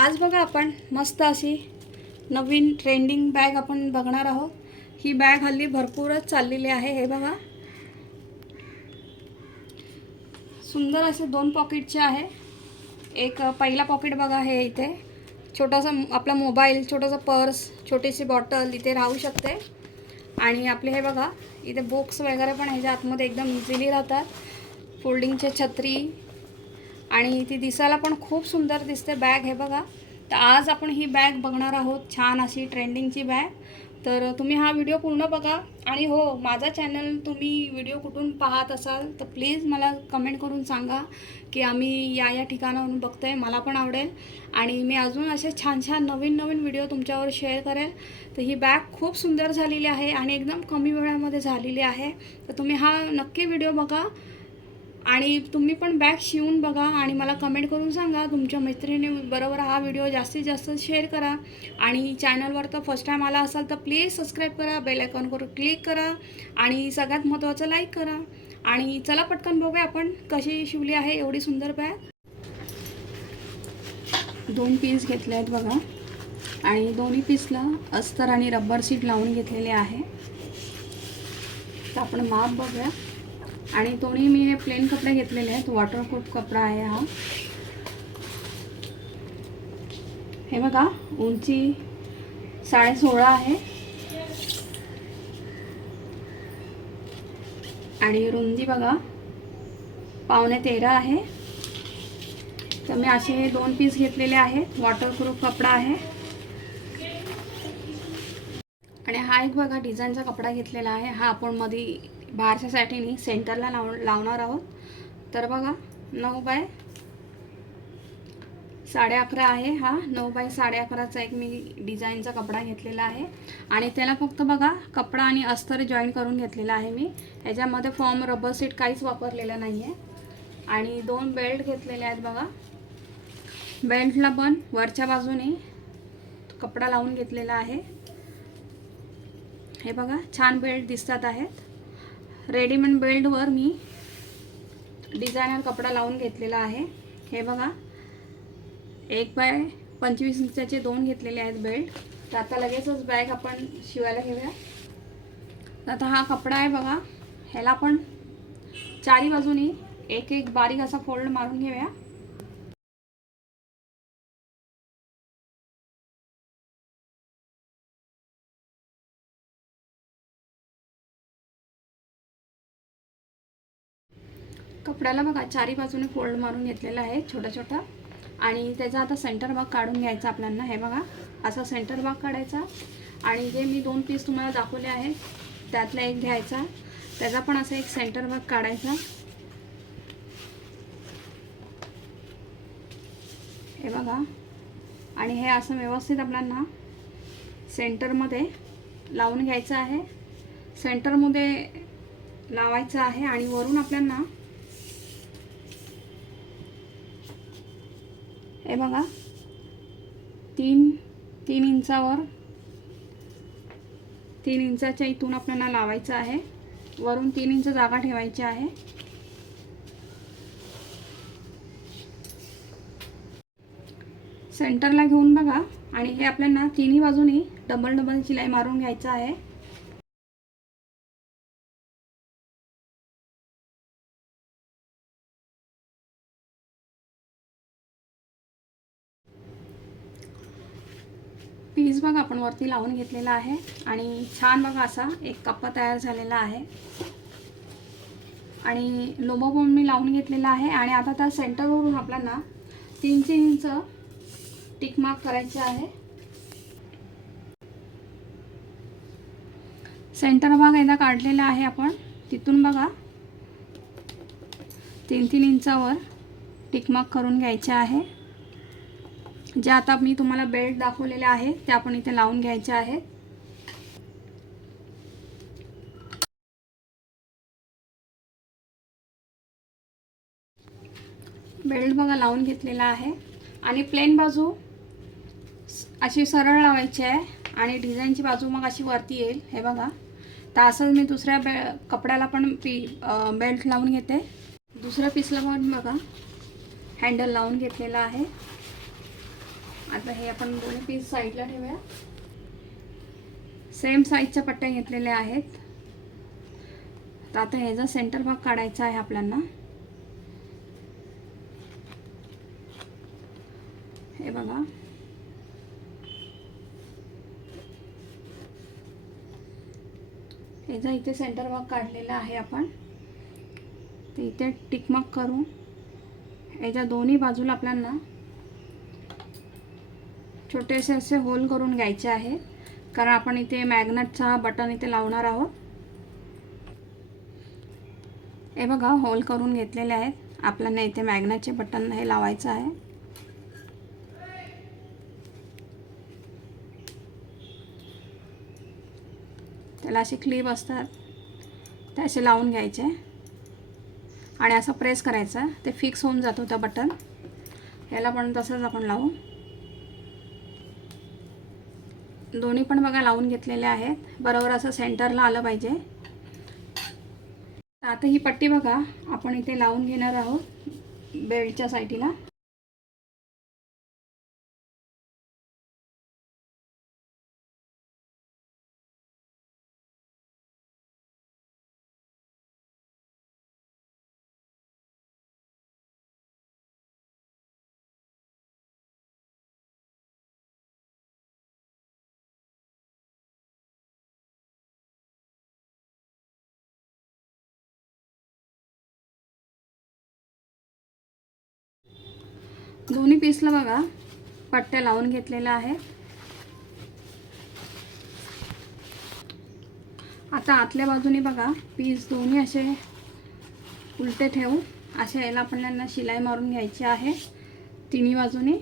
आज बघा आपण मस्त अशी नवीन ट्रेंडिंग बॅग आपण बघणार आहोत. ही बॅग हल्ली भरपूरच चाललेली आहे हे बघा. सुंदर असे दोन पॉकेटचे आहे. एक पहिला पॉकेट बघा हे इथे. छोटासा आपला मोबाईल छोटासा पर्स छोटीशी बॉटल इथे राहू शकते. आणि आपले हे बघा इथे बुक्स वगैरे पण ह्याच्या आतमध्ये एकदम इझिली राहतात. फोल्डिंगचे छत्री आणि ती दिसायला पण खूप सुंदर दिसते बॅग हे बघा. तर आज आपण ही बॅग बघणार आहोत छान अशी ट्रेंडिंगची बॅग. तर तुम्ही हा व्हिडिओ पूर्ण बघा आणि हो माझा चॅनल तुम्ही व्हिडिओ कुठून पाहत असाल तर प्लीज मला कमेंट करून सांगा की आम्ही या या ठिकाणावरून बघतो आहे मला पण आवडेल. आणि मी अजून असे छान छान नवीन नवीन व्हिडिओ तुमच्यावर शेअर करेल. तर ही बॅग खूप सुंदर झालेली आहे आणि एकदम कमी वेळामध्ये झालेली आहे. तर तुम्ही हा नक्की व्हिडिओ बघा. आणि तुम्ही पण बॅग शिवून बघा आणि मला कमेंट करून सांगा. तुमच्या मैत्रिणी बरोबर हा व्हिडिओ जास्तीत जास्त शेअर करा. आणि चॅनलवर तर फर्स्ट टाईम आला असाल तर प्लीज सबस्क्राईब करा. बेल आयकॉनवर क्लिक करा. आणि सगळ्यात महत्त्वाचं लाईक करा. आणि चला पटकन बघूया आपण कशी शिवली आहे एवढी सुंदर बॅग दोन पीस घेतले आहेत बघा. आणि दोन्ही पीसला अस्तर आणि रब्बर सीट लावून घेतलेले आहे. तर आपण माप बघूया. आणि दोन्ही मी हे प्लेन कपडे घेतलेले आहेत. वॉटरप्रूफ कपडा आहे हा. हे बघा उंची साडे सोळा आहे. आणि रुंदी बघा पावणे तेरा आहे. तर मी असे हे दोन पीस घेतलेले आहेत. वॉटरप्रूफ कपडा आहे. आणि हा एक बघा डिझाईनचा कपडा घेतलेला आहे. हा आपण मध्ये बारशासाठी नाही सेंटरला लाव लावणार आहोत. तर बघा नऊ बाय साडे अकरा आहे हा. नऊ बाय साडे अकराचा एक मी डिझाईनचा कपडा घेतलेला आहे. आणि त्याला फक्त बघा कपडा आणि अस्तर जॉईन करून घेतलेला आहे मी. ह्याच्यामध्ये फॉर्म रबर सीट काहीच वापरलेलं नाही आहे आणि दोन बेल्ट घेतलेले आहेत बघा. बेल्टला पण वरच्या बाजूने कपडा लावून घेतलेला आहे. हे बघा छान बेल्ट दिसतात आहेत. रेडीमेड बेल्टवर मी डिझायनर कपडा लावून घेतलेला आहे. हे बघा. एक बाय पंचवीस इंचाचे दोन घेतलेले आहेत बेल्ट. तर आता लगेचच बॅग आपण शिवायला घेऊया. तर आता हा कपडा आहे बघा. ह्याला आपण चारी बाजूनी एक एक बारीक असा फोल्ड मारून घेऊया. कपड्याला बघा चारी बाजूने फोल्ड मारून घेतलेला आहे छोटा छोटा आणि त्याचा आता सेंटर भाग काढून घ्यायचा आपल्याला हे बघा. असा सेंटर भाग काढायचा. आणि जे मी दोन पीस तुम्हाला दाखवले आहेत त्यातला एक घ्यायचा. त्याचा पण असा एक सेंटर भाग काढायचा. हे बघा. आणि हे असं व्यवस्थित आपल्याला सेंटरमध्ये लावून घ्यायचं आहे. सेंटरमध्ये लावायचं आहे आणि वरून आपल्याला हे बघा. तीन तीन इंचावर तीन इंचाच्या इथून आपल्याला लावायचं आहे. वरून तीन इंच जागा ठेवायची आहे. सेंटरला घेऊन बघा. आणि हे आपल्याला तिन्ही बाजूनी डबल डबल शिलाई मारून घ्यायचं आहे. पीस बघा आपण वरती लावून घेतलेला आहे. आणि छान बघा असा एक कप्पा तयार झालेला आहे. आणि लोबोबोम मी लावून घेतलेला आहे. आणि आता त्या सेंटरवरून आपल्याला तीन तीन इंच टिकमार्क करायचे आहे. सेंटर भाग एकदा काढलेला आहे आपण. तिथून बघा. तीन तीन इंचावर टिकमार्क करून घ्यायचे आहे. जे आता मी तुम्हाला बेल्ट दाखवलेले आहे ते आपण इथे लावून घ्यायचे आहेत बेल्ट बघा लावून घेतलेला आहे. आणि प्लेन बाजू अशी सरळ लावायची आहे. आणि डिझाईनची बाजू मग अशी वरती येईल. हे बघा. तर असंच मी दुसऱ्या बे कपड्याला पण पी बेल्ट लावून घेते. दुसऱ्या पीसला पण बघा. हँडल लावून घेतलेला आहे. आता हे आपण दोन्ही पीस साईडला ठेवूया. सेम साईजच्या पट्ट्या घेतलेल्या आहेत. तर आता ह्याचा सेंटर भाग काढायचा आहे आपल्याला हे बघा. ह्याचा इथे सेंटर भाग काढलेला आहे आपण तर इथे टिकमाक करून याच्या दोन्ही बाजूला आपल्याला छोटेसे असे होल करून घ्यायचे आहे. कारण आपण इथे मॅग्नेटचा बटन इथे लावणार आहोत. हे बघा होल करून घेतलेले आहेत. आपल्याला इथे मॅग्नेटचे बटन हे लावायचं आहे. त्याला असे क्लिप असतात. ते असे लावून घ्यायचे. आणि असं प्रेस करायचं. ते फिक्स होऊन जातो त्या बटन. याला पण तसंच आपण लावू. दोन्ही पण बघा लावून घेतलेले आहेत. बरोबर असं सेंटरला आलं पाहिजे. आता ही पट्टी बघा आपण इथे लावून घेणार आहोत बेल्टच्या साईडला. दोन्ही पीसला बघा. पट्ट्या लावून घेतलेल्या आहे आता आतल्या बाजूने बघा. पीस दोन्ही असे उलटे ठेवू अशा याला त्यांना शिलाई मारून घ्यायची आहे. तिन्ही बाजूने.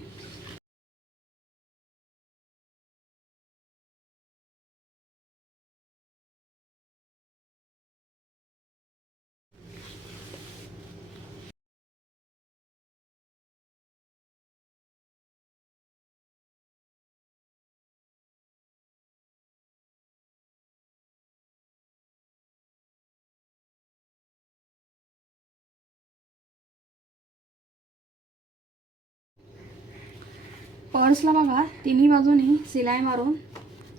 पर्सला बघा तिन्ही बाजूनी सिलाई मारून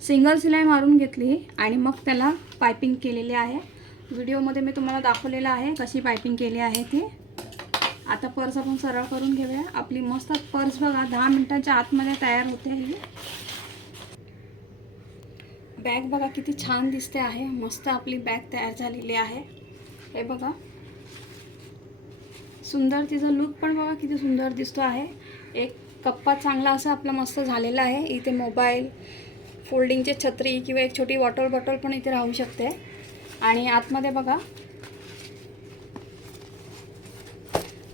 सिंगल सिलाई मारून घेतली आणि मग त्याला पायपिंग केलेली आहे. व्हिडिओमध्ये मी तुम्हाला दाखवलेलं आहे कशी पायपिंग केली आहे ती. आता पर्स आपण सरळ करून घेऊया. आपली मस्त पर्स बघा दहा मिनिटाच्या आतमध्ये तयार होते ही. बॅग बघा किती छान दिसते आहे. मस्त आपली बॅग तयार झालेली आहे. हे बघा. सुंदर तिचा लुक पण बघा किती सुंदर दिसतो आहे. एक कप्पा चांगला असा आपला मस्त झालेला आहे. इथे मोबाईल फोल्डिंगची छत्री किंवा एक छोटी वॉटर बॉटल पण इथे राहू शकते. आणि आतमध्ये बघा.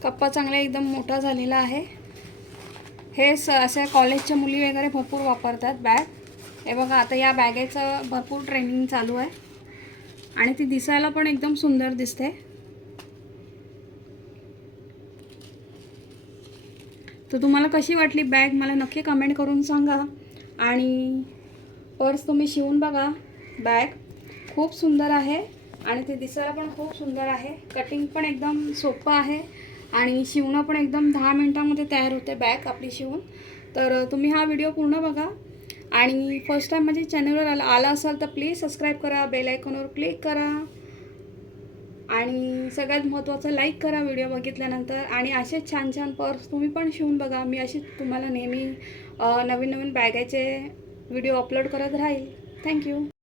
कप्पा चांगला एकदम मोठा झालेला आहे. हे स असे कॉलेजच्या मुली वगैरे भरपूर वापरतात बॅग. हे बघा आता या बॅगेचं भरपूर ट्रेनिंग चालू आहे. आणि ती दिसायला पण एकदम सुंदर दिसते. तर तुम्हाला कशी वाटली बॅग? मला नक्की कमेंट करून सांगा. आणि पर्स तुम्ही शिवून बघा. बॅग खूप सुंदर आहे आणि ते दिसायला पण खूप सुंदर आहे. कटिंग पण एकदम सोपं आहे आणि शिवणं पण एकदम दहा मिनटामध्ये तयार होते बॅग आपली शिवून. तर तुम्ही हा व्हिडिओ पूर्ण बघा. आणि फर्स्ट टाईम माझ्या चॅनलवर आला आला असाल तर प्लीज सबस्क्राईब करा बेल आयकॉनवर क्लिक करा. आणि सगळ्यात महत्त्वाचं लाईक करा व्हिडिओ बघितल्यानंतर. आणि असेच छान छान पर्स तुम्ही पण शिवून बघा. मी अशी तुम्हाला नेहमी नवीन नवीन बॅगाचे व्हिडिओ अपलोड करत राहील. थँक्यू